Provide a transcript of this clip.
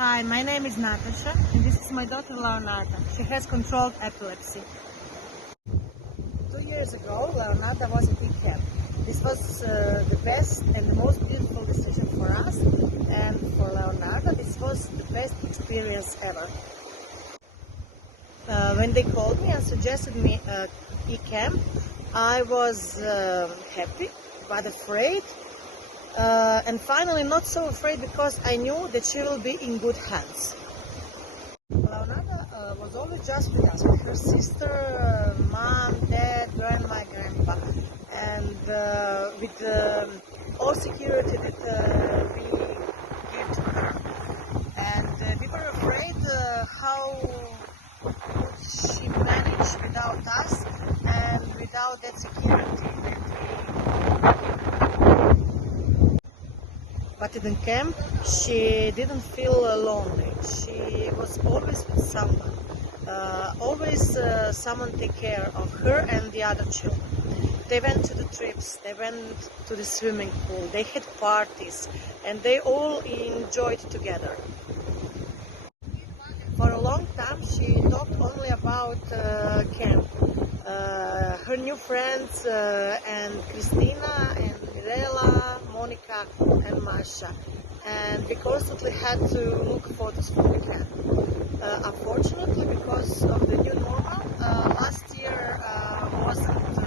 Hi, my name is Natasha, and this is my daughter Leonarda. She has controlled epilepsy. 2 years ago, Leonarda was at camp. This was the best and the most beautiful decision for us, and for Leonarda, this was the best experience ever. When they called me and suggested me camp, I was happy but afraid. And finally not so afraid because I knew that she will be in good hands. Leonarda was always just with us, with her sister, mom, dad, grandma, grandpa, and with all security that we give to her. And we were afraid how would she manage without us and without that security that we. But in camp, she didn't feel lonely. She was always with someone. Always someone take care of her and the other children. They went to the trips, they went to the swimming pool, they had parties, and they all enjoyed together. For a long time, she talked only about camp. Her new friends and Christina and Mirela, Monica and Masha, and we constantly had to look photos from the camp. Unfortunately, because of the new normal, last year wasn't